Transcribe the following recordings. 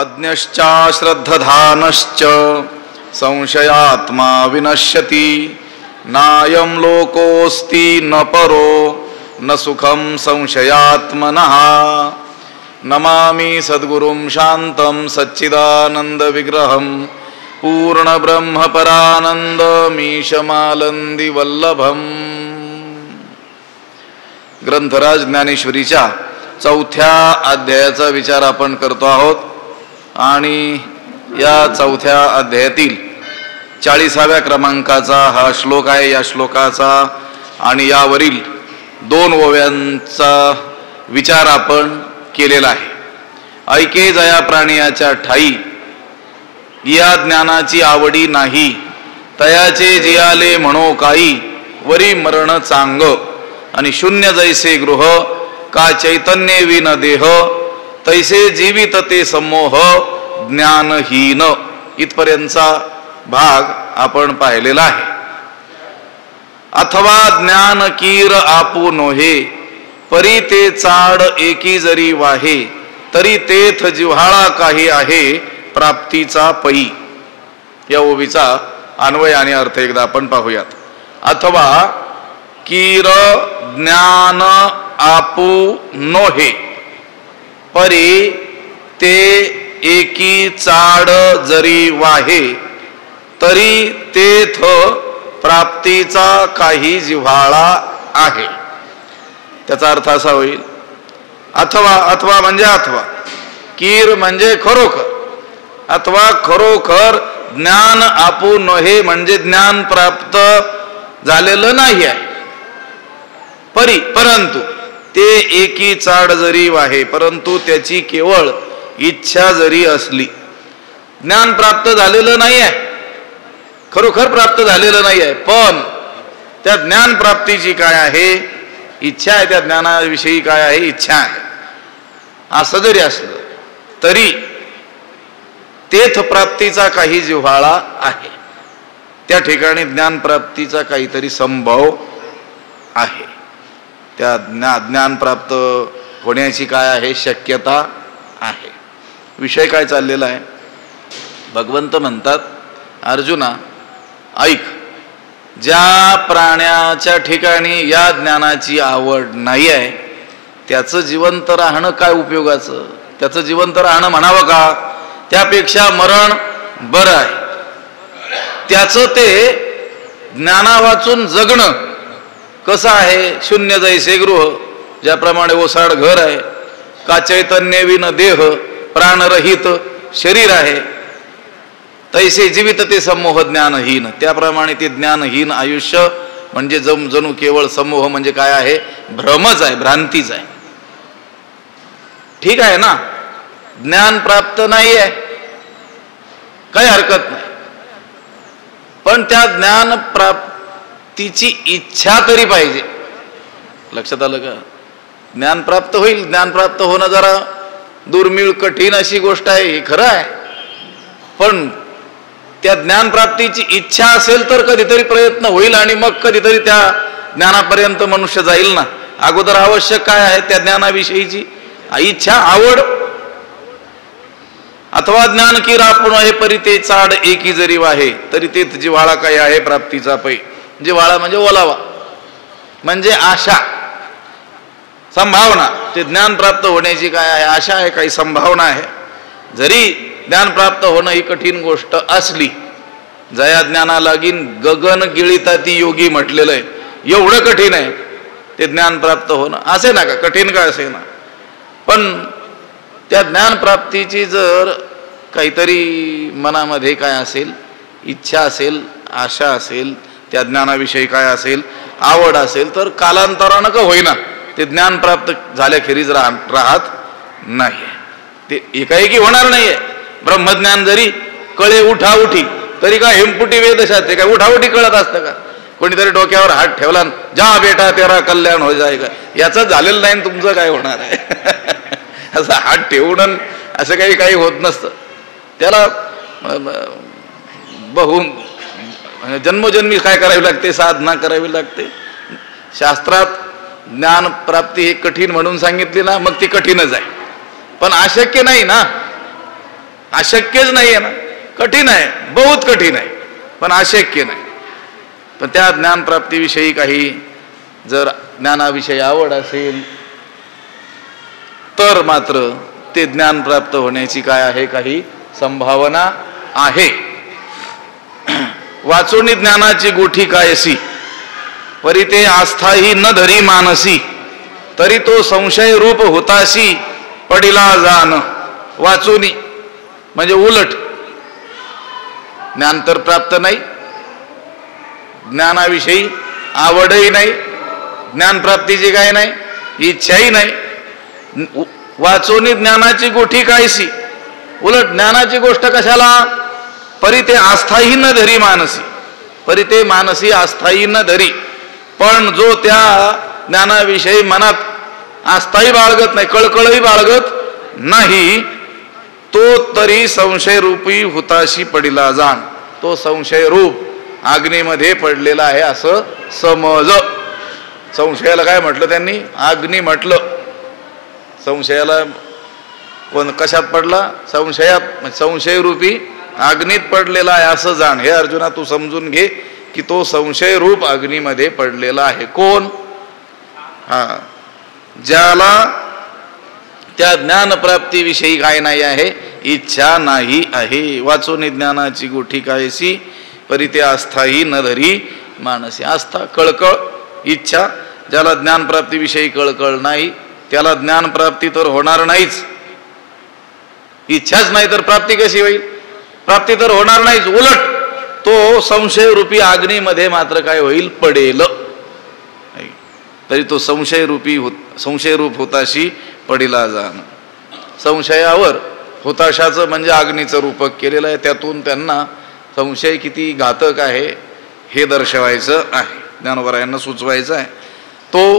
अज्ञश्चाश्रद्धधानश्च संशयात्मा विनश्यति नायं लोकोऽस्ति न परो न सुखं संशयात्मनः। नमामि सद्गुरुं शान्तं सच्चिदानन्दविग्रहं पूर्णब्रह्मपरानन्दमीशमालन्दिवल्लभम्। ग्रंथराज ज्ञानेश्वरीच्या 4थ्या अध्यायाचा विचार आपण करतो आहोत आणि या 4थ्या अध्यायातील 40व्या क्रमांकाचा हा श्लोक आहे। या श्लोकाचा आणि यावरील 2 ओव्यांचा विचार आपण केलेला आहे। ऐके जया प्राणियाच्या ठाई या ज्ञानाची आवडी नाही, तयाचे जियाले म्हणो काही वरी मरण चांग आणि शून्य जैसे गृह का चैतन्य विन देह तैसे जीवित ते सम्मोह ज्ञानहीन। इथपर्यंतचा भाग आपण पाहिलेला आहे। अथवा ज्ञान कीर आपू नोहे परी ते चाड एकी जरी वाहे तरी तेथ जिव्हाळा काही आहे प्राप्तीचा पै। या ओवीचा अन्वय आणि अर्थ एकदा आपण पाहूयात। अथवा कीर ज्ञान आपू नोहे परी ते एकी चाड जरी वाहे तरी तेथ प्राप्तीचा काही जिव्हाळा आहे। त्याचा अर्थ असा होईल, अथवा अथवा म्हणजे अथवा, कीर म्हणजे खरोखर, अथवा खरोखर ज्ञान आपू नोहे म्हणजे ज्ञान प्राप्त झालेलं नाही आहे। परी परंतु ते एकी चाड जरी वाहे, परंतु त्याची केवळ इच्छा जरी असली, ज्ञान प्राप्त झालेलं नाही आहे, खरोखर प्राप्त झालेलं नाही आहे, पण त्या ज्ञान प्राप्तीची काय आहे इच्छा आहे, त्या ज्ञानाविषयी काय आहे इच्छा आहे। असं जरी असलं तरी तेथ प्राप्तीचा काही जिव्हाळा आहे, त्या ठिकाणी ज्ञान प्राप्तीचा काहीतरी संभव आहे, त्या ज्ञान प्राप्त होण्याची काय आहे शक्यता आहे। विषय काय चाललेला आहे, भगवंत म्हणतात अर्जुना ऐक, ज्या प्राण्याच्या ठिकाणी या ज्ञानाची आवड नाही आहे त्याचं जिवंत राहणं काय उपयोगाचं, त्याचं जिवंत राहणं म्हणावं का, त्यापेक्षा मरण बरं आहे। त्याचं ते ज्ञाना वाचून जगणं कसं आहे, शून्य जैसे गृह, ज्याप्रमाणे ओसाड घर आहे, का चैतन्य विन देह प्राणरहित शरीर आहे, तैसे जीवित ते सम्मोह ज्ञानहीन, त्याप्रमाणे ते ज्ञानहीन आयुष्य म्हणजे जणू केवळ सम्मोह म्हणजे काय आहे भ्रमच आहे, भ्रांतीच आहे। ठीक आहे ना, ज्ञान प्राप्त नाही आहे काही हरकत नाही, पण त्या ज्ञान प्राप्तीची इच्छा तरी पाहिजे। लक्षात आलं का, ज्ञान प्राप्त होईल, ज्ञान प्राप्त होणं जरा दुर्मिळ कठीण अशी गोष्ट आहे, हे खरं आहे, पण त्या ज्ञान प्राप्तीची इच्छा असेल तर कधीतरी प्रयत्न होईल आणि मग कधीतरी त्या ज्ञानापर्यंत मनुष्य जाईल ना। अगोदर आवश्यक काय आहे त्या ज्ञानाविषयीची इच्छा, आवड। अथवा ज्ञान की रापून आहे परी ते चाड एकी जरी वाहे तरी ते जिव्हाळा काय आहे प्राप्तीचा पै। जिव्हाळा म्हणजे ओलावा, म्हणजे आशा, संभावना, ते ज्ञान प्राप्त होण्याची काय आहे आशा आहे, काही संभावना आहे। जरी ज्ञान प्राप्त होणं ही कठीण गोष्ट असली, जया ज्ञाना लागीन गगन गिळिता ती योगी म्हटलेलं आहे, एवढं कठीण आहे ते ज्ञान प्राप्त होणं, असे ना का कठीण का असे ना, पण त्या ज्ञान प्राप्तीची जर काहीतरी मनामध्ये काय असेल इच्छा असेल, आशा असेल, त्या ज्ञानाविषयी काय असेल आवड असेल, तर कालांतरानं का होईना ते ज्ञान प्राप्त झाल्याखेरीज राहत नाही, ते एकाएकी होणार नाहीये। ब्रह्मज्ञान जरी कळे उठाउठी तरी का हेमपुटी वेदशात ते काय उठाउठी कळत असतं का, कोणीतरी डोक्यावर हात ठेवला जा बेटा तेरा कल्याण हो जाएगा, याचं झालेलं नाही तुमचं काय होणार आहे असं हात ठेवून असं काही होत नसतं, त्याला जन्मोजन्मी काय करावी लागते, साधना करावी लागते। शास्त्रात ज्ञान प्राप्ती हे कठीण म्हणून सांगितली ना, मग ती कठीणच आहे, पण अशक्य नाही ना। अशक्यच नाही आहे ना, कठीण आहे, बहुत कठीण आहे, पण अशक्य नाही. पण त्या ज्ञानप्राप्तीविषयी काही जर ज्ञानाविषयी आवड असेल तर मात्र ते ज्ञान प्राप्त होण्याची काय आहे, काही संभावना आहे. वाचोनी ज्ञानाची गोठी कायसी, परी ते आस्थाही न धरी मानसी, तरी तो संशय रूप होताशी पडिला जान. वाचोनी म्हणजे उलट, ज्ञान तर प्राप्त नाही, ज्ञानाविषयी आवडही नाही, ज्ञानप्राप्तीची काय नाही, इच्छाही नाही. वाचोनी ज्ञानाची गोठी कायसी, उलट ज्ञानाची गोष्ट कशाला, परी ते आस्थाही न धरी मानसी, परी ते मानसी आस्थाही न धरी. पण जो त्या ज्ञानाविषयी मनात आस्थाही बाळगत नाही, कळकळही बाळगत नाही, तो तरी संशय रूपी हुताशी पडिला जाण. तो संशय रूप अग्नीमध्ये पडलेला आहे असं समज. संशयाला काय म्हटलं त्यांनी, अग्नी म्हटलं. संशयाला कोण कशात पडला, संशयात, संशय रूपी अग्नीत पडलेला आहे असं जाण. हे अर्जुना तू समजून घे की तो संशय रूप अग्नीमध्ये पडलेला आहे. कोण, ज्याला त्या ज्ञानप्राप्तीविषयी काय नाही आहे, इच्छा नाही आहे. वाचून ज्ञानाची गोठी कायसी, परी ते आस्थाही न धरी मानसी. आस्था कळकळ, इच्छा. ज्याला ज्ञानप्राप्तीविषयी कळकळ नाही त्याला ज्ञानप्राप्ती तर होणार नाहीच. इच्छाच नाही तर प्राप्ती कशी होईल, प्राप्ती तर होणार नाहीच. उलट तो संशय रूपी अग्नीमध्ये मात्र काय होईल, पडेल. तरी तो संशय रूप होताशी पडिला जाण. संशयावर हुताशाचं म्हणजे अग्नीचं रूपक केलेलं आहे. त्यातून त्यांना संशय किती घातक आहे हे दर्शवायचं आहे, ज्ञानोबरायांना सुचवायचं आहे. तो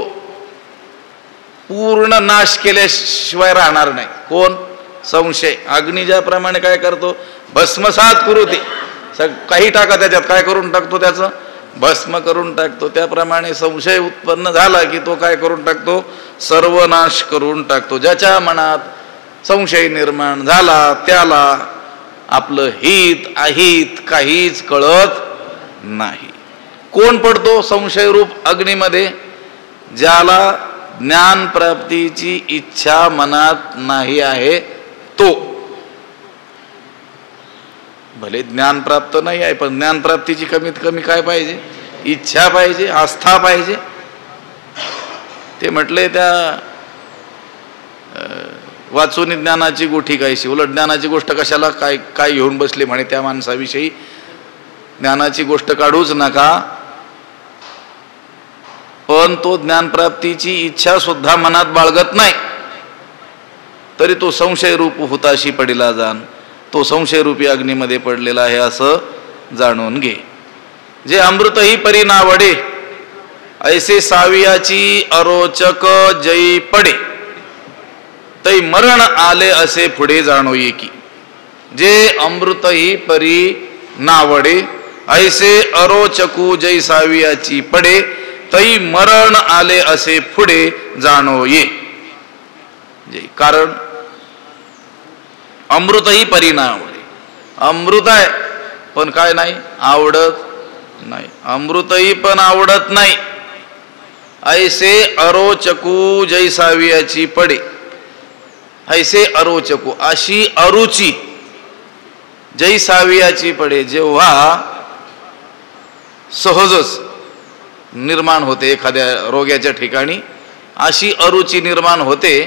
पूर्ण नाश केल्याशिवाय राहणार नाही. कोण, संशय. अग्नी ज्याप्रमाणे काय करतो, भस्मसात करू ते, काही टाका त्याच्यात, काय करून टाकतो, त्याचं भस्म करून टाकतो. त्याप्रमाणे संशय उत्पन्न झाला की तो काय करून टाकतो, सर्वनाश करून टाकतो. ज्याच्या मनात संशय निर्माण झाला त्याला आपलं हित अहित काहीच कळत नाही. कोण पडतो संशय रूप अग्नीमध्ये, ज्याला ज्ञान प्राप्तीची इच्छा मनात नाही आहे तो. भले ज्ञान प्राप्त नाही आहे पण ज्ञान प्राप्तीची कमीत कमी काय पाहिजे, इच्छा पाहिजे, आस्था पाहिजे. ते म्हटले त्या वाचून ज्ञानाची गोठी कायशी, उलट ज्ञानाची गोष्ट कशाला, काय काय घेऊन बसले म्हणे त्या माणसाविषयी. ज्ञानाची गोष्ट काढूच नका, पण तो ज्ञानप्राप्तीची इच्छा सुद्धा मनात बाळगत नाही, तरी तो संशय रूप हुताशी पडिला जाण. तो संशय रूपी अग्नीमध्ये पडलेला आहे असं जाणून घे. जे अमृतही परी नावडे, ऐसे सावियाची अरोचक जई पडे, तै मरण आले असे पुढे जाणो एकी. जे अमृतही परी नावडे, ऐसे अरोचकू जै सावियाची पडे, तै मरण आले असे पुढे जाणो ये. कारण अमृतही परी नावडे, अमृत आहे पण काय नाही, आवडत नाही. अमृतही पण आवडत नाही. ऐसे अरोचकू जै सावियाची पडे, ऐसे अरोचकू अशी अरुची जै सावियाची पडे, जेव्हा सहजच निर्माण होते एखाद्या रोग्याच्या ठिकाणी, अशी अरुची निर्माण होते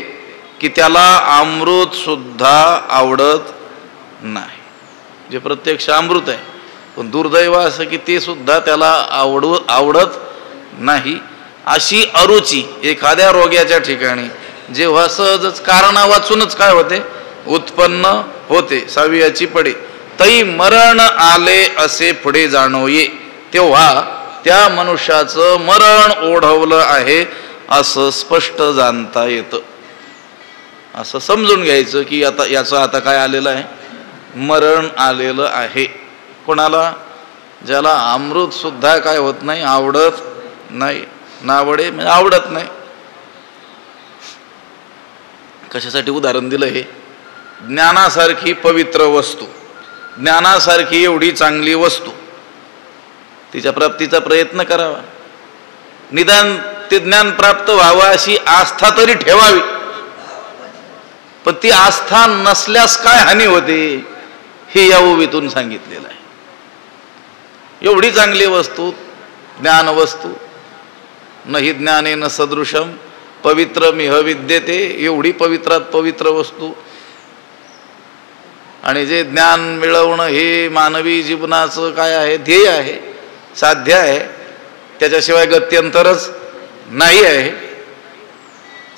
की त्याला अमृत सुद्धा आवडत नाही. जे प्रत्यक्ष अमृत आहे पण दुर्दैव असं की ते सुद्धा त्याला आवडत नाही. अशी अरुची एखाद्या रोग्याच्या ठिकाणी जेव्हा सहजच कारणा वाचूनच काय होते, उत्पन्न होते. सावियाची पडे, तै मरण आले असे पुढे जाणो ये. तेव्हा त्या मनुष्याचं मरण ओढवलं आहे असं स्पष्ट जाणता येतं. असं समजून घ्यायचं की आता याचं आता काय आलेलं आहे, मरण आलेलं आहे. कोणाला, ज्याला अमृत सुद्धा काय होत नाही, आवडत नाही. नावडे म्हणजे आवडत नाही. कशासाठी उदाहरण दिलं हे, ज्ञानासारखी पवित्र वस्तू, ज्ञानासारखी एवढी चांगली वस्तू, तिच्या प्राप्तीचा प्रयत्न करावा. निदान ते ज्ञान प्राप्त व्हावं अशी आस्था तरी ठेवावी. पण ती आस्था नसल्यास काय हानी होते हे या ओवीतून सांगितलेलं आहे. एवढी चांगली वस्तू, ज्ञान वस्तू, नहि ज्ञानेन सदृशम पवित्रमिह विद्यते, एवढी पवित्रात पवित्र वस्तू. आणि जे ज्ञान मिळवणं हे मानवी जीवनाचं काय आहे, ध्येय आहे, साध्य आहे, त्याच्याशिवाय गत्यंतरच नाही आहे.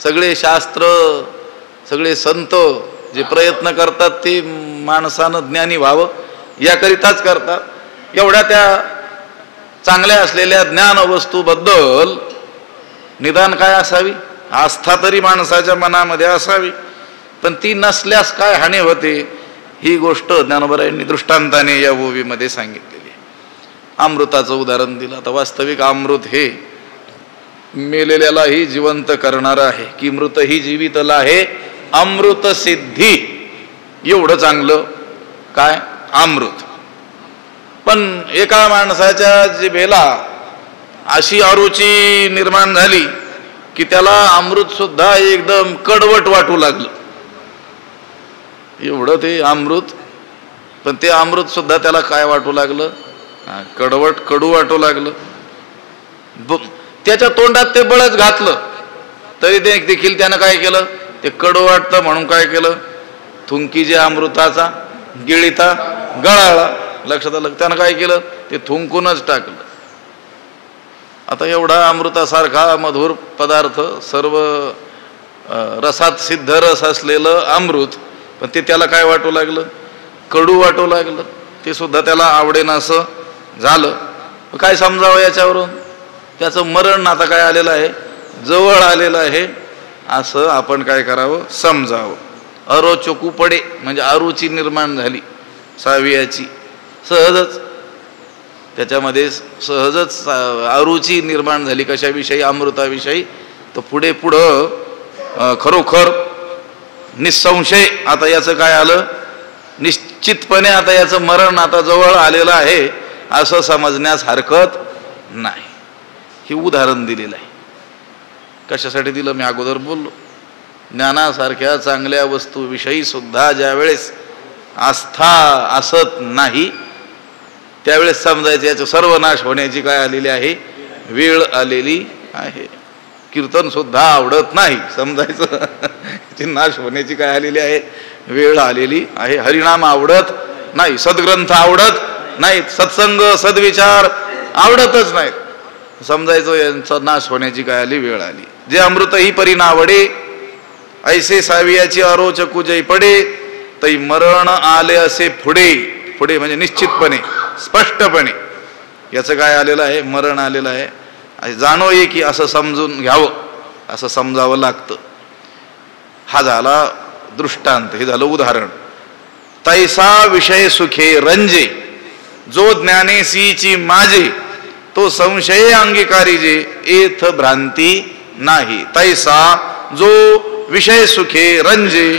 सगळे शास्त्र, सगळे संत जे प्रयत्न करतात ते माणसानं ज्ञानी व्हावं याकरिताच करतात. एवढ्या त्या चांगल्या असलेल्या ज्ञान वस्तूबद्दल निदान काय असावी, आस्था तरी माणसाच्या मनामध्ये असावी. पण ती नसल्यास काय हानी होते ही गोष्ट ज्ञानोबारायांनी दृष्टांताने या ओवीमध्ये सांगितलेली आहे. अमृताचं उदाहरण दिलं. आता वास्तविक अमृत हे मेलेल्यालाही जिवंत करणार आहे, की मृत ही जीवितला आहे. अमृत सिद्धी एवढं चांगलं काय अमृत. पण एका माणसाच्या जिभेला अशी अरुची निर्माण झाली की त्याला अमृत सुद्धा एकदम कडवट वाटू लागलं. एवढं ते अमृत, पण ते अमृत सुद्धा त्याला काय वाटू लागलं, कडवट, कडू वाटू लागलं. त्याच्या तोंडात ते बळच घातलं तरी देखील त्यानं काय केलं, ते कडू वाटतं म्हणून काय केलं, थुंकी जे अमृताचा गिळीता गळाला. लक्षात आलं. त्यानं काय केलं, ते थुंकूनच टाकलं. आता एवढा अमृतासारखा मधुर पदार्थ, सर्व रसात सिद्ध रस असलेलं अमृत, पण ते त्याला काय वाटू लागलं, कडू वाटू लागलं. ते सुद्धा त्याला आवडेन असं झालं. काय समजावं याच्यावरून, त्याचं मरण आता काय आलेलं आहे, जवळ आलेलं आहे असं आपण काय करावं, समजावं. अरोचकू पडे म्हणजे अरुची निर्माण झाली सावियाची, सहजच त्याच्यामध्ये सहजच अरुची निर्माण झाली. कशाविषयी, अमृताविषयी. तर पुढे पुढं खरोखर निसंशय आता याचं काय आलं, निश्चितपणे आता याचं मरण आता जवळ आलेलं आहे असं समजण्यास हरकत नाही. हे उदाहरण दिलेलं आहे. कशासाठी दिलं मी अगोदर बोललो. ज्ञानासारख्या चांगल्या वस्तूविषयी सुद्धा ज्यावेळेस आस्था असत नाही त्यावेळेस समजायचं याचं सर्वनाश होण्याची काय आलेली आहे, वेळ आलेली आहे. कीर्तन सुद्धा आवडत नाही समजायचं नाश होण्याची काय आलेली आहे, वेळ आलेली आहे. हरिनाम आवडत नाही, सद्ग्रंथ आवडत नाहीत, सत्संग सद्विचार आवडतच नाहीत, समजायचं यांचा नाश होण्याची काय आली, वेळ आली. जे अमृत ही परी नावडे ऐसे सावियाची अरोचकू जय पडे तै मरण आले असे पुढे. पुढे म्हणजे निश्चितपणे, स्पष्टपणे याचं काय आलेलं आहे, मरण आलेलं आहे. जाणो ये की असं समजून घ्यावं, असं समजावं लागतं. हा झाला दृष्टांत, हे झालं उदाहरण. तैसा विषय सुखे रंजे जो ज्ञानेसीची माझे तो संशय अंगीकारी जे एथ भ्रांती नाही. तैसा जो विषय सुखे रंजे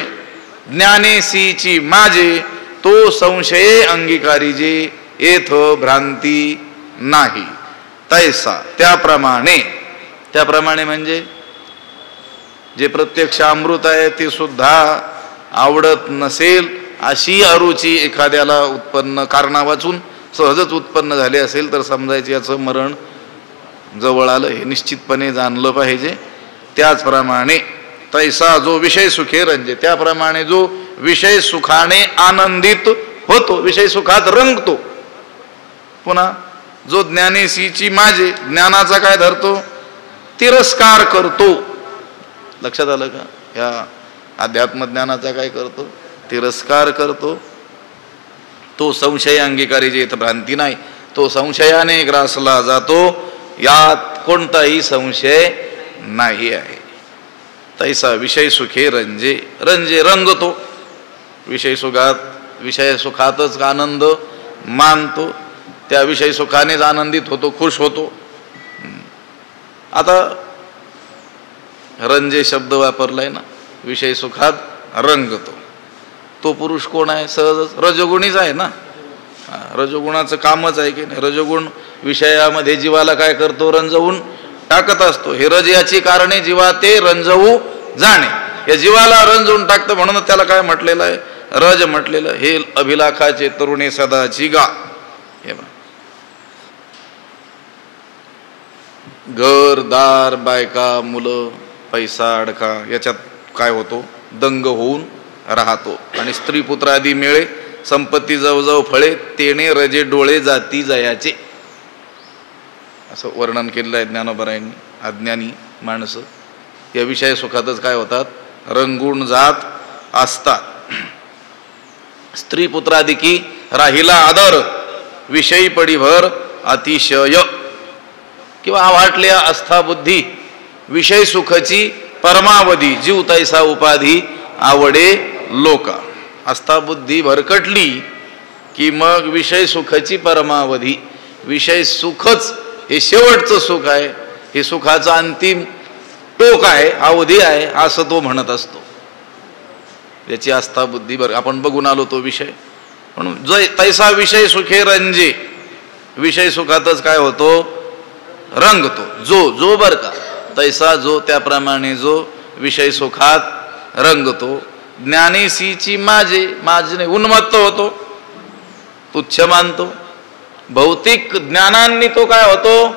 ज्ञानेसीची माझे तो संशय अंगीकारी जे एथ भ्रांती नाही. तैसा त्याप्रमाणे, त्याप्रमाणे म्हणजे जे प्रत्यक्ष अमृत आहे ते सुद्धा आवडत नसेल अशी अरुची एखाद्याला उत्पन्न कारणा वाचून सहजच उत्पन्न झाले असेल तर समजायचे याचं मरण जवळ आलं, हे निश्चितपणे जाणलं पाहिजे. त्याचप्रमाणे तैसा जो विषय सुखे रंजे, त्याप्रमाणे जो विषय सुखाने आनंदित होतो, विषय सुखात रंगतो. पुन्हा जो ज्ञानेसीची माझे ज्ञानाचा काय धरतो, तिरस्कार करतो. लक्षात आलं का, ह्या अध्यात्म ज्ञानाचा काय करतो, तिरस्कार करतो. तो संशय अंगीकारी जे इथं भ्रांती नाही, तो संशयाने ग्रासला जातो, यात कोणताही संशय नाही आहे. तैसा विषय सुखे रंजे, रंजे रंगतो, विषय सुखात, विषय सुखातच आनंद मानतो, त्या विषय सुखानेच आनंदित होतो, खुश होतो. आता रंजे शब्द वापरलाय ना, विषय सुखात रंगतो. तो पुरुष कोण आहे? सहजच रजोगुणीच आहे ना. रजोगुणाचं कामच आहे की नाही. रजोगुण विषयामध्ये जीवाला काय करतो? रंजवून टाकत असतो. हे रज याची कारणे जीवा ते रंजवू जाणे. या जीवाला रंजवून टाकतं म्हणून त्याला काय म्हटलेलं आहे? रज म्हटलेलं. हे अभिलाखाचे तरुणे सदाची गा. हे घर दार बायका मुलं पैसा अडका याच्यात काय होतो? दंग होऊन राहतो. आणि स्त्री पुत्र आदी मिळे संपत्ती जवजव फळे तेणे रजे डोळे जाती जयाचे, असं वर्णन केलेलं आहे ज्ञानोबरायांनी. अज्ञानी माणसं या विषय सुखातच काय होतात? रंगून जात असतात. स्त्री पुत्रादिकी राहिला आदर विषयी पडी भर अतिशय, किंवा आवाटल्या आस्था बुद्धी विषय सुखची परमावधी जीव तैसा उपाधी आवडे लोका. आस्था बुद्धी भरकटली की मग विषय सुखाची परमावधी. विषय सुखच हे शेवटचं सुख आहे, हे सुखाचं अंतिम टोक आहे, अवधी आहे, असं तो म्हणत असतो. याची आस्था बुद्धी आपण बघून आलो तो विषय. म्हणून जो तैसा विषय सुखे रंजे, विषय सुखातच काय होतो? रंगतो. जो बर का तैसा जो, त्याप्रमाणे जो विषय सुखात रंगतो. ज्ञानेसीची माझे उन्मत्त होतो, तुच्छ मानतो. भौतिक ज्ञानांनी तो काय होतो?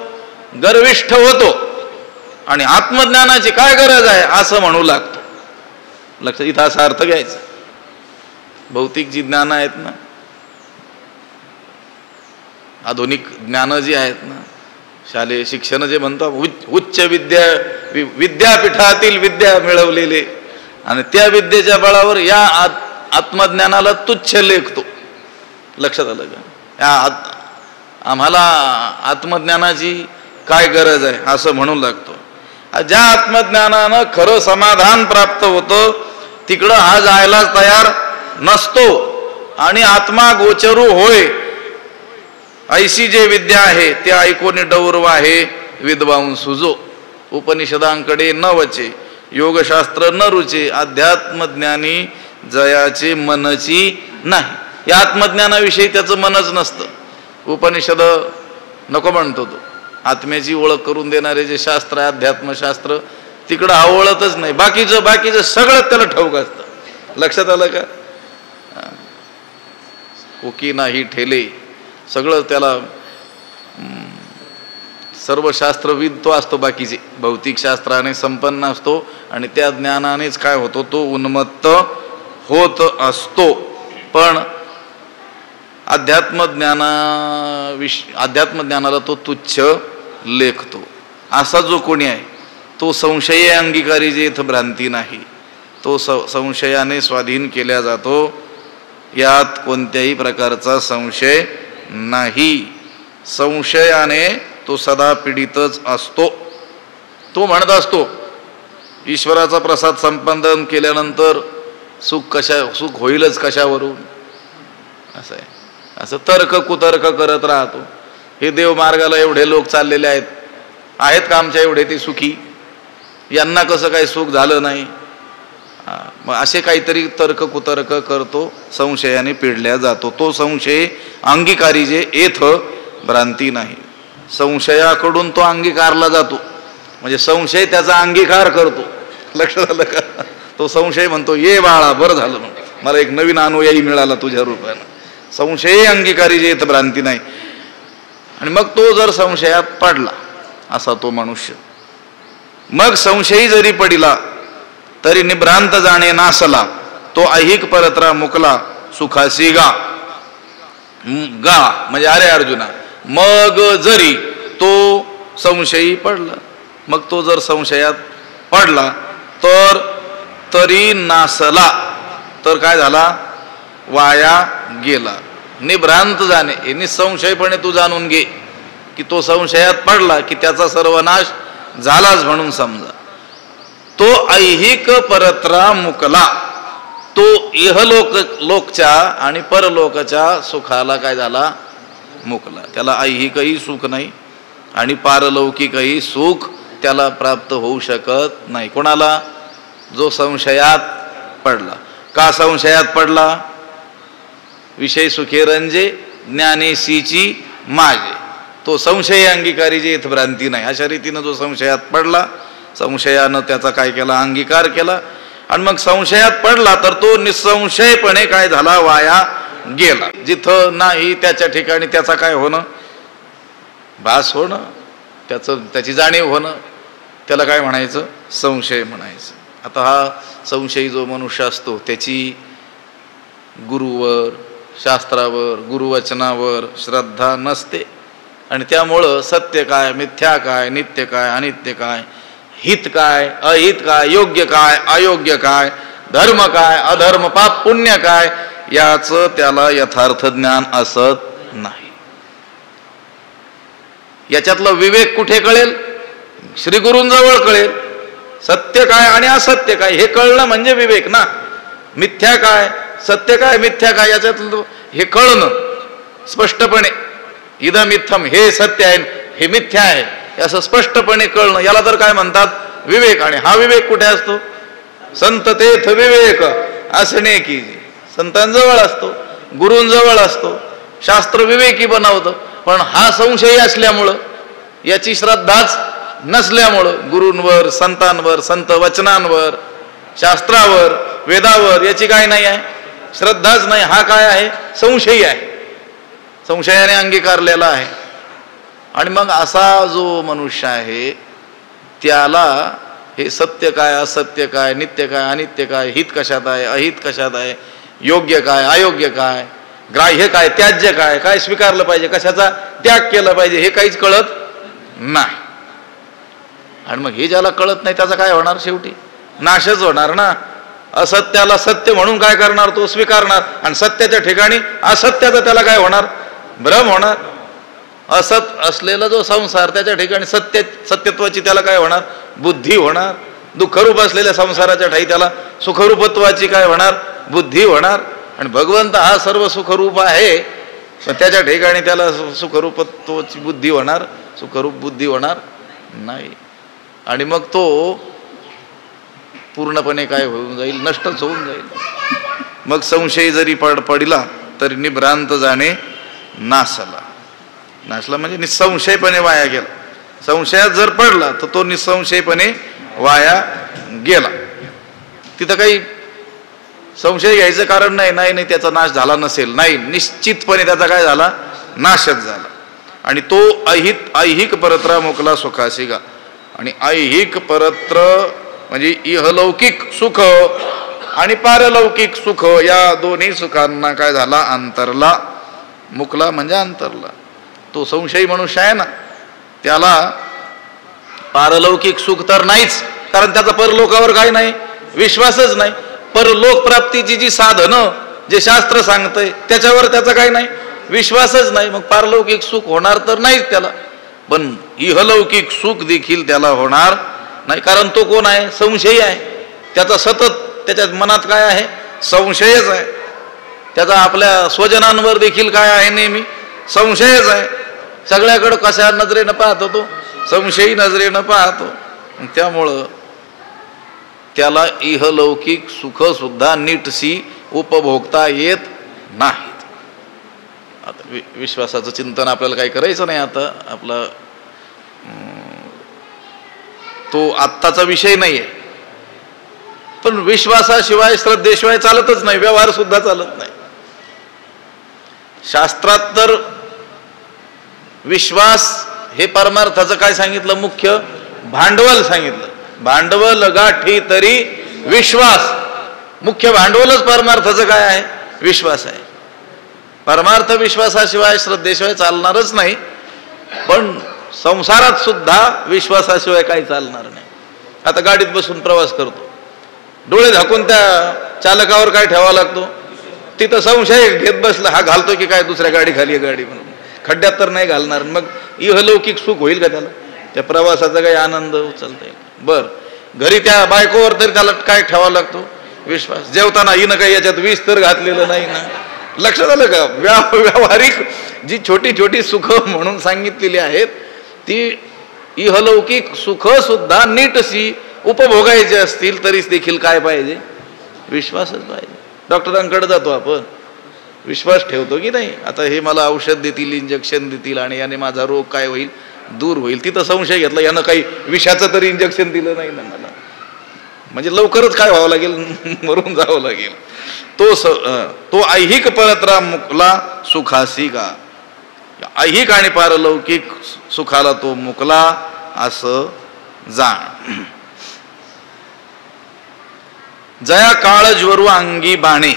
गर्विष्ठ होतो. आणि आत्मज्ञानाची काय गरज आहे असं म्हणू लागतो. लक्षात इथं असा अर्थ घ्यायचा. भौतिक जी ज्ञान आहेत ना, आधुनिक ज्ञान जी आहेत ना, शालेय शिक्षण जे म्हणतो उच्च विद्यापीठातील विद्या मिळवलेले, आणि त्या विद्येच्या बळावर या आत्मज्ञानाला तुच्छ लेखतो. लक्षात आलं का? आम्हाला आत्मज्ञानाची काय गरज आहे असं म्हणू लागतो. ज्या आत्मज्ञानानं खरं समाधान प्राप्त होतं तिकडं हा जायलाच तयार नसतो. आणि आत्मा गोचरू होय ऐशी जे विद्या आहे त्या ऐकोनी डौरव आहे विद्वांसु जो. उपनिषदांकडे न वचे योगशास्त्र न रुचे अध्यात्मज्ञानी जयाचे मनची नाही. या आत्मज्ञानाविषयी त्याचं मनच नसतं. उपनिषद नको म्हणतो तो. आत्म्याची ओळख करून देणारे जे शास्त्र आहे अध्यात्मशास्त्र तिकडं आवळतच नाही. बाकीचं सगळं त्याला ठाऊक असतं. लक्षात आलं का? कोकी नाही ठेले सगळं त्याला सर्व शास्त्रविद तो असतो. बाकीचे भौतिक शास्त्राने संपन्न असतो आणि त्या ज्ञानानेच काय होतो? तो उन्मत्त होत असतो. पण अध्यात्मज्ञानाला तो तुच्छ लेखतो. असा जो कोणी आहे तो संशय अंगीकारी जे इथं भ्रांती नाही, तो संशयाने स्वाधीन केला जातो. यात कोणत्याही प्रकारचा संशय नाही. संशयाने तो सदा पीडितच असतो. तो म्हणत असतो ईश्वराचा प्रसाद संपादन केल्यानंतर सुख होईलच कशावरून, असं आहे. असं तर्क कुतर्क करत राहतो. हे देव मार्गाला एवढे लोक चाललेले आहेत का आमच्या एवढे ते सुखी? यांना कसं काही सुख झालं नाही? मग असे काहीतरी तर्क कुतर्क करतो, संशयाने पिडल्या जातो. तो संशय अंगीकारी जे येथ भ्रांती नाही. संशयाकडून तो अंगीकारला जातो, म्हणजे संशय त्याचा अंगीकार करतो. लक्षात आलं का? तो संशय म्हणतो ये बाळा बरं झालं, मला एक नवीन अनुयायी मिळाला तुझ्या रूपानं. संशय अंगीकारी जे येथ भ्रांती नाही. आणि मग तो जर संशयात पडला असा तो मनुष्य, मग संशयी जरी पडिला तरी निभ्रांत जाणे नासला. तो ऐहिक परत्रा मुकला सुखासी गा. म्हणजे अरे अर्जुना, मग जरी तो संशयी पडला, मग तो जर संशयात पडला तर तरी नासला, तर काय झाला? वाया गेला. निभ्रांत जाणे हे निसंशयपणे तू जाणून घे की तो संशयात पडला की त्याचा सर्वनाश झालाच म्हणून समजा. तो ऐहिक परत्रा मुकला, तो इहलोकच्या आणि परलोकाच्या सुखाला काय झाला? मुकला. त्याला ऐहिकही सुख नाही आणि पारलौकिकही सुख त्याला प्राप्त होऊ शकत नाही. कोणाला? जो संशयात पडला. का संशयात पडला? विषय सुखे रंजे ज्ञानेशीची माझे, तो संशय अंगीकारी जे इथं भ्रांती नाही, अशा रीतीनं जो संशयात पडला, संशयानं त्याचा काय केला? अंगीकार केला. आणि मग संशयात पडला तर तो निसंशयपणे काय झाला? वाया गेला. जिथं नाही त्याच्या ठिकाणी त्याचा काय होणं? भास होणं, त्याची जाणीव होणं, त्याला काय म्हणायचं? संशय म्हणायचं. आता हा संशयी जो मनुष्य असतो त्याची गुरुवर, शास्त्रावर, गुरुवचनावर श्रद्धा नसते आणि त्यामुळं सत्य काय, मिथ्या काय, नित्य काय, अनित्य काय, हित काय, अहित काय, योग्य काय, अयोग्य काय, धर्म काय, अधर्म, पाप पुण्य काय, याचं त्याला यथार्थ ज्ञान असत नाही. याच्यातलं विवेक कुठे कळेल? श्री गुरूंजवळ कळेल. सत्य काय आणि असत्य काय हे कळणं म्हणजे विवेक ना. मिथ्या काय, सत्य काय, मिथ्या काय याच्यातलं हे कळणं स्पष्टपणे, इदम इत्थम, हे सत्य आहे, हे मिथ्या आहे, असं स्पष्टपणे कळणं, याला तर काय म्हणतात? विवेक. आणि हा विवेक कुठे असतो? संत तेथ विवेक असणे की, संतांजवळ असतो, गुरूंजवळ असतो. शास्त्र विवेकी बनवतं. पण हा संशय असल्यामुळं, याची श्रद्धाच नसल्यामुळं, गुरूंवर, संतांवर, संत वचनांवर, शास्त्रावर, वेदावर याची काय नाही आहे? श्रद्धाच नाही. हा काय आहे? संशयी आहे, संशयाने अंगीकारलेला आहे. आणि मग असा जो मनुष्य आहे त्याला हे सत्य काय, असत्य काय, नित्य काय, अनित्य काय, हित कशात आहे, अहित कशात आहे, योग्य काय, अयोग्य काय, ग्राह्य काय, त्याज्य काय, काय स्वीकारलं पाहिजे, कशाचा त्याग केला पाहिजे, हे काहीच कळत नाही. आणि मग हे ज्याला कळत नाही त्याचा काय होणार? शेवटी नाशच होणार ना. असत्याला सत्य म्हणून काय करणार? तो स्वीकारणार. आणि सत्याच्या ठिकाणी असत्याचा त्याला काय होणार? भ्रम होणार. असत असलेला जो संसार त्याच्या ठिकाणी सत्यत्वाची त्याला काय होणार? बुद्धी होणार. दुःखरूप असलेल्या संसाराच्या ठाई त्याला सुखरूपत्वाची काय होणार? बुद्धी होणार. आणि भगवंत हा सर्व सुखरूप आहे, पण त्याच्या ठिकाणी त्याला सुखरूपत्वाची बुद्धी होणार, सुखरूप बुद्धी होणार नाही. आणि मग तो पूर्णपणे काय होऊन जाईल? नष्टच होऊन जाईल. मग संशय जरी पडला तरी निभ्रांत जाणे नासला. नासला म्हणजे निसंशयपणे वाया गेला. संशयात जर पडला तर तो निसंशयपणे वाया गेला. तिथं काही संशय घ्यायचं कारण नाही. नाही त्याचा नाश झाला नसेल, नाही, निश्चितपणे त्याचा काय झाला? नाशच झाला. आणि तो ऐहिक परत्रा मोकला सुखासी गा. आणि ऐहिक परत्र म्हणजे इहलौकिक सुख आणि पारलौकिक सुख, या दोन्ही सुखांना काय झाला? अंतरला. मुकला म्हणजे अंतरला. तो संशयी मनुष्य आहे ना, त्याला पारलौकिक सुख तर नाहीच, कारण त्याचा परलोकावर काय नाही? विश्वासच नाही. परलोक प्राप्तीची जी साधनं, जे शास्त्र सांगतंय त्याच्यावर त्याचा काय नाही? विश्वासच नाही. मग पारलौकिक सुख होणार तर नाहीच त्याला, पण इहलौकिक सुख देखील त्याला होणार नाही. कारण तो कोण आहे? संशयी आहे. त्याचा सतत त्याच्या मनात काय आहे? संशयच आहे. त्याचा आपल्या स्वजनांवर देखील काय आहे? नेहमी संशयच आहे. सगळ्याकडं कशा नजरेनं पाहतो? तो संशयी नजरेनं पाहतो. त्यामुळं त्याला इहलौकिक सुख सुद्धा नीटशी उपभोगता येत नाहीत. आता विश्वासाचं चिंतन आपल्याला काही करायचं नाही. आता आपला तो आत्ताचा विषय नाही आहे, पण विश्वासाशिवाय, श्रद्धेशिवाय चालतच नाही. व्यवहार सुद्धा चालत नाही. शास्त्रात तर विश्वास हे परमार्थाचं काय सांगितलं? मुख्य भांडवल सांगितलं. भांडवल गाठी तरी विश्वास. मुख्य भांडवलच परमार्थाचं काय आहे? विश्वास आहे. परमार्थ विश्वासाशिवाय, श्रद्धेशिवाय चालणारच नाही. पण संसारात सुद्धा विश्वासाशिवाय काही चालणार नाही. आता गाडीत बसून प्रवास करतो, डोळे झाकून त्या चालकावर काय ठेवावा लागतो? तिथं संशय घेत बसला, हा घालतो की काय दुसऱ्या गाडी खाली आहे गाडी म्हणून, खड्ड्यात तर नाही घालणार. मग इहलौकिक सुख होईल का त्याला? त्या प्रवासाचा काही आनंद उचलता येईल? बर, घरी त्या बायकोवर तरी त्याला काय ठेवावा लागतो? विश्वास. जेवताना हिनं काही याच्यात विष तर घातलेलं नाही ना. लक्षात आलं का? व्यावहारिक जी छोटी छोटी सुख म्हणून सांगितलेली आहेत, ती इहलौकिक सुख सुद्धा नीटशी उपभोगायचे असतील तरीच देखील काय पाहिजे? विश्वासच पाहिजे. डॉक्टरांकडे जातो आपण, विश्वास ठेवतो की नाही, आता हे मला औषध देतील, इंजेक्शन देतील आणि याने माझा रोग काय होईल, दूर होईल. तिथं संशय घेतला, यानं काही विषाचं तरी इंजेक्शन दिलं नाही ना मला, म्हणजे लवकरच काय व्हावं लागेल, मरून जावं लागेल. तो ऐहिक परत्रा मुकला सुखासी का, ऐहिक आणि पारलौकिक सुखाला तो मुकला असं जाण. जया काळ ज्वरू अंगी बाणे,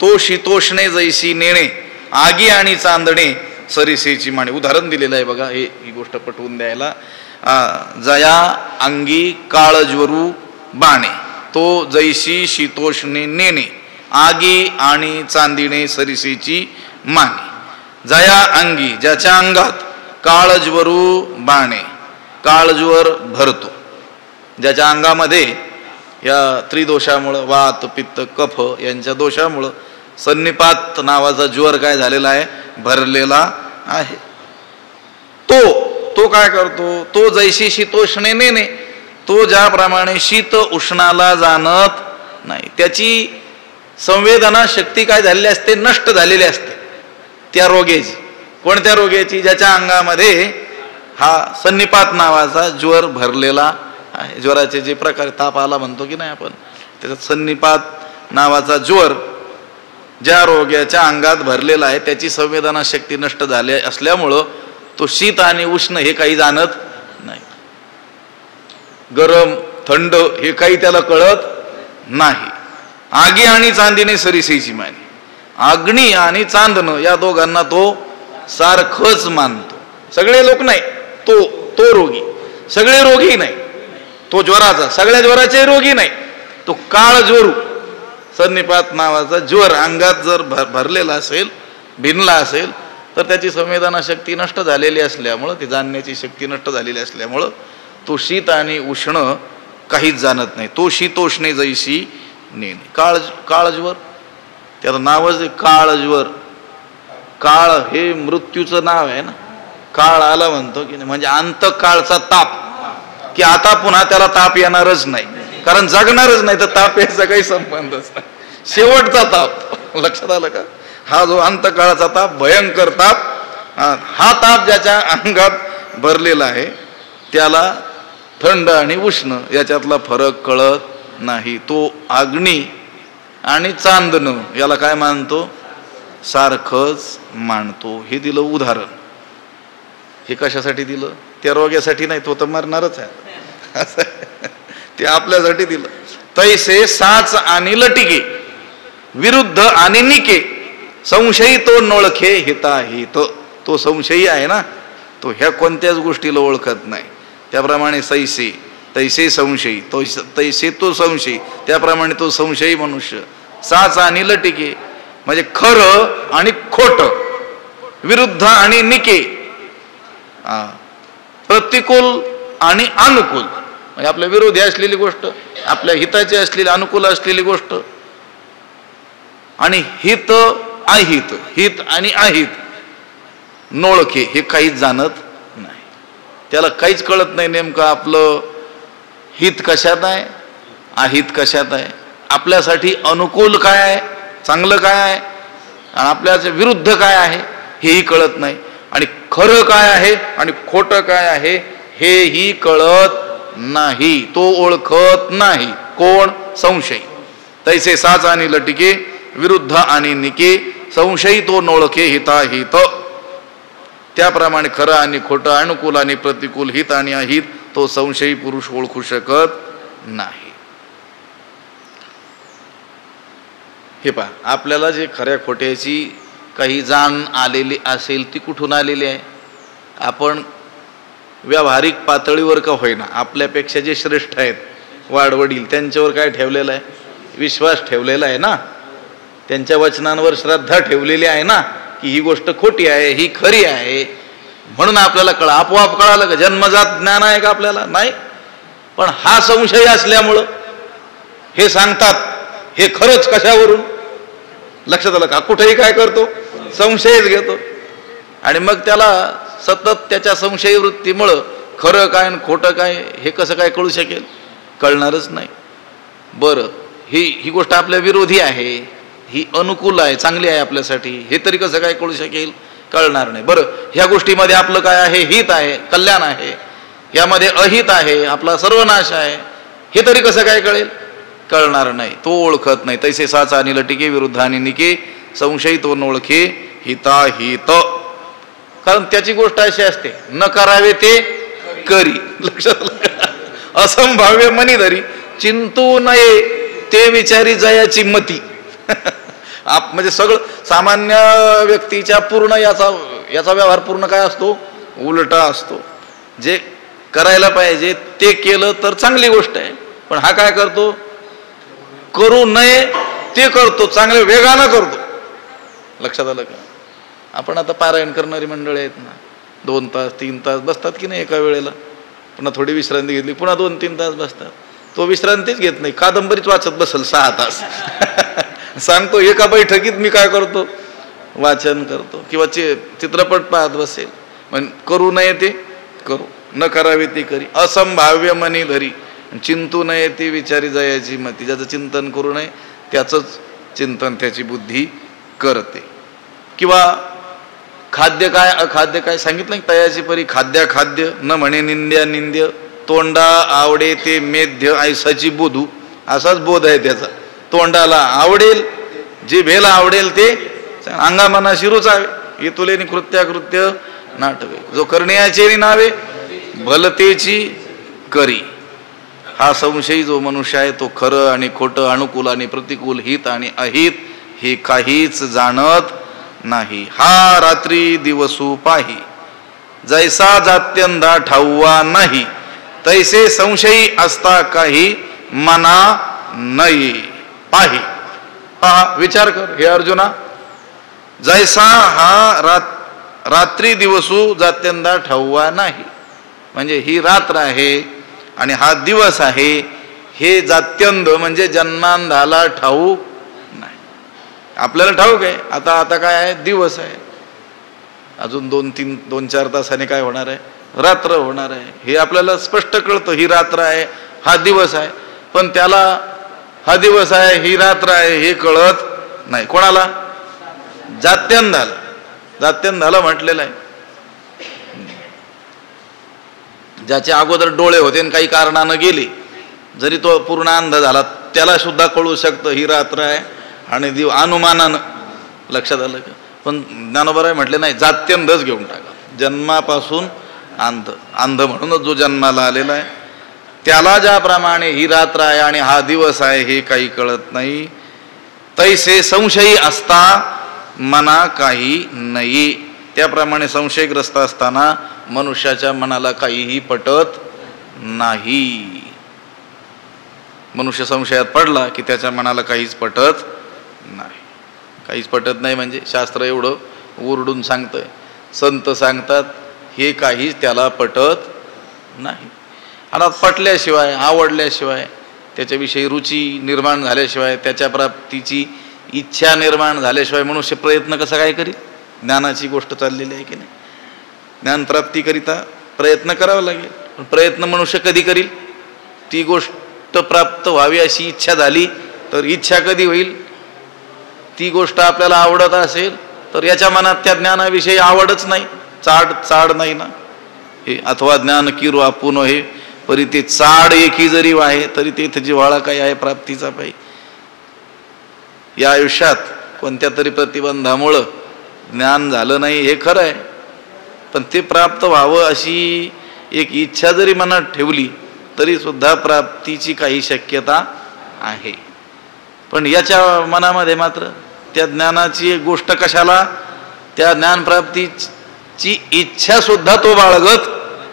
तो शीतोष्णे जैसी नेणे, आगी आणि चांदणे सरिसेची माणे. उदाहरण दिलेलं आहे बघा, ही गोष्ट पटवून द्यायला. जया अंगी काळ ज्वरू बाणे, तो जैसी शीतोष्णे नेणे, आगी आणि चांदिणे सरिसेची माने. जया अंगी, ज्याच्या अंगात काळज्वरू बाणे, काळज्वर भरतो, ज्याच्या अंगामध्ये या त्रिदोषामुळं, वात पित्त कफ यांच्या दोषामुळं सन्निपात नावाचा ज्वर काय झालेला आहे, भरलेला आहे. तो काय करतो, तो जैशी शीतोष्णे नेणे, तो ज्याप्रमाणे शीत उष्णाला जाणत नाही, त्याची संवेदना शक्ती काय झालेली असते, नष्ट झालेली असते त्या रोग्याची. कोणत्या रोग्याची, ज्याच्या अंगामध्ये हा सन्निपात नावाचा ज्वर भरलेला आहे. ज्वराचे जे प्रकार, ताप आला म्हणतो की नाही आपण, त्याच्यात सन्निपात नावाचा ज्वर ज्या रोग्याच्या अंगात भरलेला आहे, त्याची संवेदना शक्ती नष्ट झाली असल्यामुळं तो शीत आणि उष्ण हे काही जाणत नाही, गरम थंड हे काही त्याला कळत नाही. आगी आणि चांदीने सरिसेची माने, अग्नी आणि चांदणं या दोघांना तो सारखंच मानतो. सगळे लोक नाही, तो रोगी, सगळे रोगी नाही, तो ज्वराचा, सगळ्या ज्वराचे रोगी नाही, तो काळ ज्वरू सन्निपात नावाचा ज्वर अंगात जर भरलेला असेल, भिनला असेल, तर त्याची संवेदना शक्ती नष्ट झालेली असल्यामुळं, ती जाणण्याची शक्ती नष्ट झालेली असल्यामुळं तो शीत आणि उष्ण काहीच जाणत नाही. तो शीतोष्णे जैसी नेणे. काळज्वर, त्याचं नावच आहे काळज्वर. काळ हे मृत्यूचं नाव आहे ना, काळ आला म्हणतो की नाही, म्हणजे अंतकाळचा ताप, की आता पुन्हा त्याला ताप येणारच नाही, कारण जगणारच नाही, तर ताप याचा काही संबंधच नाही. शेवटचा ताप, लक्षात आलं का, हा जो अंतकाळाचा ताप, भयंकर ताप, हा ताप ज्याच्या अंगात भरलेला आहे त्याला थंड आणि उष्ण याच्यातला फरक कळत नाही. तो अग्नी आणि चांदणं याला काय मानतो, सारखंच मानतो. हे दिलं उदाहरण. हे कशासाठी दिलं, त्या रोग्यासाठी नाही, तो तर मरणारच आहे, ते आपल्यासाठी दिलं. तैसे साच आणि लटिके, विरुद्ध आणि निके, संशयी तो नोळखे हिताहित. तो संशयी आहे ना, तो ह्या कोणत्याच गोष्टीला ओळखत नाही. त्याप्रमाणे सैसे, तैसे संशयी, तैसे तो संशयी, त्याप्रमाणे तो संशयी मनुष्य. साच आणि लटिके म्हणजे खरं आणि खोटं, विरुद्ध आणि निके, प्रतिकूल आणि अनुकूल, म्हणजे आपल्या विरोधी असलेली गोष्ट, आपल्या हिताची असलेली, अनुकूल असलेली गोष्ट, आणि हित अहित, हित आणि अहित नोळखे हे काहीच जाणत नाही. त्याला काहीच कळत नाही नेमकं आपलं हित कशात आहे, अहित कशात आहे, आपल्यासाठी अनुकूल काय आहे, चांगलं काय आहे, आणि आपल्याच्या विरुद्ध काय आहे हेही कळत नाही, आणि खरं काय आहे आणि खोटं काय आहे हेही कळत नाही, तो ओळखत नाही. कोण, संशयी. तैसे साच आणि लटिके, विरुद्ध आणि निके, संशयी तो नोळखे हिताहित. त्याप्रमाणे खरं आणि खोटं, अनुकूल आणि प्रतिकूल, हित आणि अहित तो संशयी पुरुष ओळखू शकत नाही. हे पहा, आपल्याला जे खऱ्या खोट्याची काही जाण आलेली असेल ती कुठून आलेली आहे, आपण व्यावहारिक पातळीवर का होईना आपल्यापेक्षा जे श्रेष्ठ आहेत, वाडवडील, त्यांच्यावर काय ठेवलेलं आहे, विश्वास ठेवलेला आहे ना, त्यांच्या वचनांवर श्रद्धा ठेवलेली आहे ना, की ही गोष्ट खोटी आहे, ही खरी आहे, म्हणून आपल्याला आपोआप कळालं का, जन्मजात ज्ञान आहे का आपल्याला, नाही. पण हा संशय असल्यामुळं हे सांगतात, हे खरंच कशावरून, लक्षात आलं का, कुठेही काय करतो, संशयच घेतो, आणि मग त्याला सतत त्याच्या संशय वृत्तीमुळं खरं काय आणि खोटं काय हे कसं काय कळू शकेल, कळणारच नाही. बरं, ही गोष्ट आपल्या विरोधी आहे, ही अनुकूल आहे, चांगली आहे आपल्यासाठी, हे तरी कसं काय कळू शकेल? कळणार नाही. बरं, ह्या गोष्टीमध्ये आपलं काय आहे? हित आहे, कल्याण आहे, यामध्ये अहित आहे, आपला सर्वनाश आहे, हे तरी कसं काय कळेल? कळणार नाही. तो ओळखत नाही. तैसे साचा आणि लटिके विरुद्धाने निके संशयी तो ओळखे हिताहित. कारण त्याची गोष्ट अशी असते, न करावे ते करी. लक्षात असंभाव्य मनी धरी चिंतू नये ते विचारी जयाची मती. म्हणजे सगळं सामान्य व्यक्तीच्या पूर्ण याचा व्यवहार पूर्ण काय असतो? उलटा असतो. जे करायला पाहिजे ते केलं तर चांगली गोष्ट आहे, पण हा काय करतो? करू नये ते करतो, चांगल्या वेगानं करतो. लक्षात आलं का? आपण आता पारायण करणारी मंडळी आहेत ना, 2 तास 3 तास बसतात की नाही एका वेळेला, पुन्हा थोडी विश्रांती घेतली, पुन्हा 2-3 तास बसतात. तो विश्रांतीच घेत नाही, कादंबरीच वाचत बसल 6 तास. सांगतो एका बैठकीत मी काय करतो? वाचन करतो किंवा चित्रपट पाहत बसेल. पण करू नये ते करू, न करावे ते करी, असंभाव्य मनी धरी चिंतू नये ते विचारी जयाची मती. ज्याचं चिंतन करू नये त्याचंच चिंतन त्याची बुद्धी करते. किंवा खाद्य काय अखाद्य काय सांगितलं, तयाची परी खाद्य खाद्य न म्हणे निंद्या निंद्य, तोंडा आवडे ते मेध्य ऐसाची बोधू. असाच बोध आहे त्याचा. तोंडाला आवडेल, जिभेला आवडेल ते अंगामनाशी रुचावे, हे तुलेनी कृत्याकृत्य नाटवे, जो करण्याचे नावे भलतेची करी. हा संशयी जो मनुष्य आहे तो खरं आणि खोटं, अनुकूल आणि प्रतिकूल, हित आणि अहित हे काहीच जाणत नाही. हा रात्री दिवसू पाही जैसा जात्यंदा ठाऊवा नाही, तैसे संशयी असता काही मना नाही. पाही, पहा, विचार कर हे अर्जुना. जैसा हा रात्री दिवसू जात्यंदा ठाऊवा नाही, म्हणजे ही रात्र आहे आणि हा दिवस आहे, हे जात्यंद म्हणजे जन्मांधाला ठाऊक नाही. आपल्याला ठाऊक आहे आता काय आहे? दिवस आहे. अजून 2-4 तासाने काय होणार आहे? रात्र होणार आहे. हे आपल्याला स्पष्ट कळतं, ही रात्र आहे, हा दिवस आहे. पण त्याला हा दिवस आहे, ही रात्र आहे हे कळत नाही. कोणाला? जात्यंधाला. जात्यंधाला म्हटलेलं आहे. ज्याच्या अगोदर डोळे होते आणि काही कारणानं गेले, जरी तो पूर्ण अंध झाला त्याला सुद्धा कळू शकतं ही रात्र आहे आणि अनुमानानं. लक्षात आलं का? पण ज्ञानोबा म्हटले नाही, जात्यंधच घेऊन टाका. जन्मापासून अंध म्हणूनच जो जन्माला आलेला आहे त्याला ज्याप्रमाणे ही रात्र आहे आणि हा दिवस आहे हे काही कळत नाही, तैसे संशयी असता मना काही नाही. त्याप्रमाणे संशयग्रस्त असताना मनुष्याच्या मनाला काहीही पटत नाही. मनुष्य संशयात पडला की त्याच्या मनाला काहीच पटत नाही. काहीच पटत नाही म्हणजे शास्त्र एवढं ओरडून सांगतंय, संत सांगतात, हे काहीच त्याला पटत नाही. आणि पटल्याशिवाय, आवडल्याशिवाय, त्याच्याविषयी रुची निर्माण झाल्याशिवाय, त्याच्या प्राप्तीची इच्छा निर्माण झाल्याशिवाय मनुष्य प्रयत्न कसा काय करील? ज्ञानाची गोष्ट चाललेली आहे की नाही? ज्ञानप्राप्तीकरिता प्रयत्न करावा लागेल. पण प्रयत्न मनुष्य कधी करील? ती गोष्ट प्राप्त व्हावी अशी इच्छा झाली तर इच्छा कधी होईल? ती गोष्ट आपल्याला आवडत असेल तर याच्या मनात त्या ज्ञानाविषयी आवडच नाही, चाड नाही ना. हे अथवा ज्ञान किरू आपण हे परी ते चाड एकी जरी वाहे तरी तेथ जिव्हाळा काही आहे प्राप्तीचा पायी. या आयुष्यात कोणत्या तरी प्रतिबंधामुळं ज्ञान झालं नाही हे खरं आहे, पण ते प्राप्त व्हावं अशी एक इच्छा जरी मनात ठेवली तरी सुद्धा प्राप्तीची काही शक्यता आहे. पण याच्या मनामध्ये मात्र त्या ज्ञानाची एक गोष्ट कशाला, त्या ज्ञानप्राप्तीची इच्छा सुद्धा तो बाळगत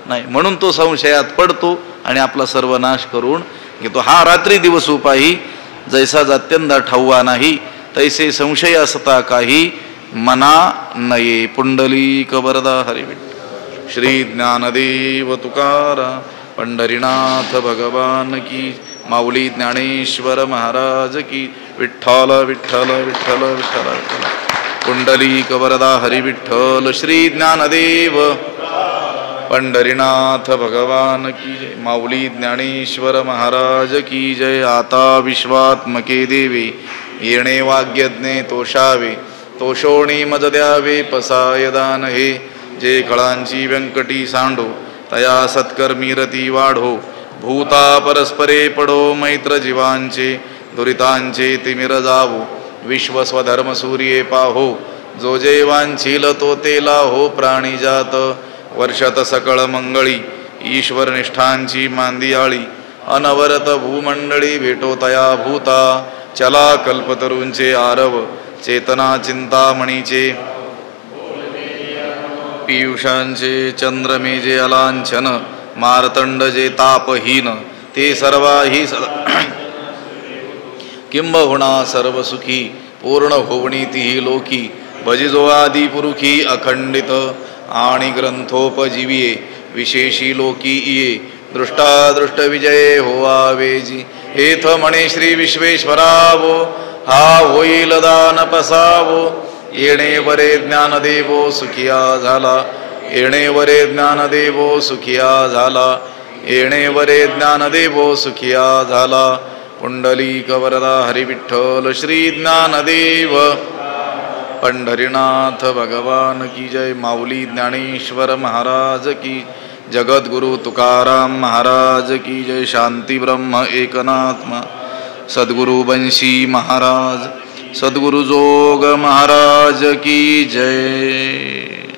नाही, म्हणून तो संशयात पडतो आणि आपला सर्वनाश करून घेतो. हा रात्री दिवस उपाही जैसा जात्यंदा ठाऊवा नाही, तैसे संशय असता काही मना नये. पुंडलिक वरदा हरी विठ्ठल. श्री ज्ञानदेव तुकाराम पंढरीनाथ भगवान की, माऊली ज्ञानेश्वर महाराज की. विठ्ठल विठ्ठल विठ्ठल विठ्ठल विठ्ठल. पुंडलिक वरदा हरी विठ्ठल. श्री ज्ञानदेव पंढरीनाथ भगवान की जय. माऊली ज्ञानेश्वर महाराज की जय. आता विश्वात्मके देवे येणे वाग्यज्ञे तोषावे, तोषोणी मज द्यावे पसाय दान हे. जे कळांची व्यंकटी सांडो तया सत्कर्मी रती वाढो. भूता परस्परे पडो मैत्र जीवांचे, दुरितांचे तिमिर जावो. विश्व स्वधर्म सूर्ये पाहो, जो जे वांछील तो तेला हो. प्राणी जात वर्षत सकळ मंगळी, ईश्वर निष्ठांची मांदियाळी. अनवरत भूमंडळी भेटो तया भूता. चला कल्पतरूंचे आरव, चेतना चिंतामणीचे. पीयूषांचे चंद्रमे जे अलांछन, मार्तंड जे तापहीन. ते सर्वाही किंबहुना सर्व सुखी, पूर्ण होवणी तिही लोकी. भजिजो आदि पुरुखी अखंडित, आणि ग्रंथोपजीविये. विशेषी लोकी इये, दृष्टादृष्ट विजये होवावेजी. हेथ म्हणे श्री विश्वेश्वरावो, हा होईल दान पसावो. येणे वरे ज्ञान देवो सुखिया झाला, येणे वरे ज्ञान देवो सुखिया झाला. येणे वरे ज्ञान देवो सुखिया झाला. पुंडलिक वरदा हरी विठ्ठल श्री ज्ञानदेव. पंढरीनाथ भगवान की जय. माऊली ज्ञानेश्वर महाराज की. जगद्गुरु तुकाराम महाराज की जय. शांती ब्रह्म एकनात्मा सद्गुरु बंशी महाराज, सद्गुरु जोग महाराज की जय.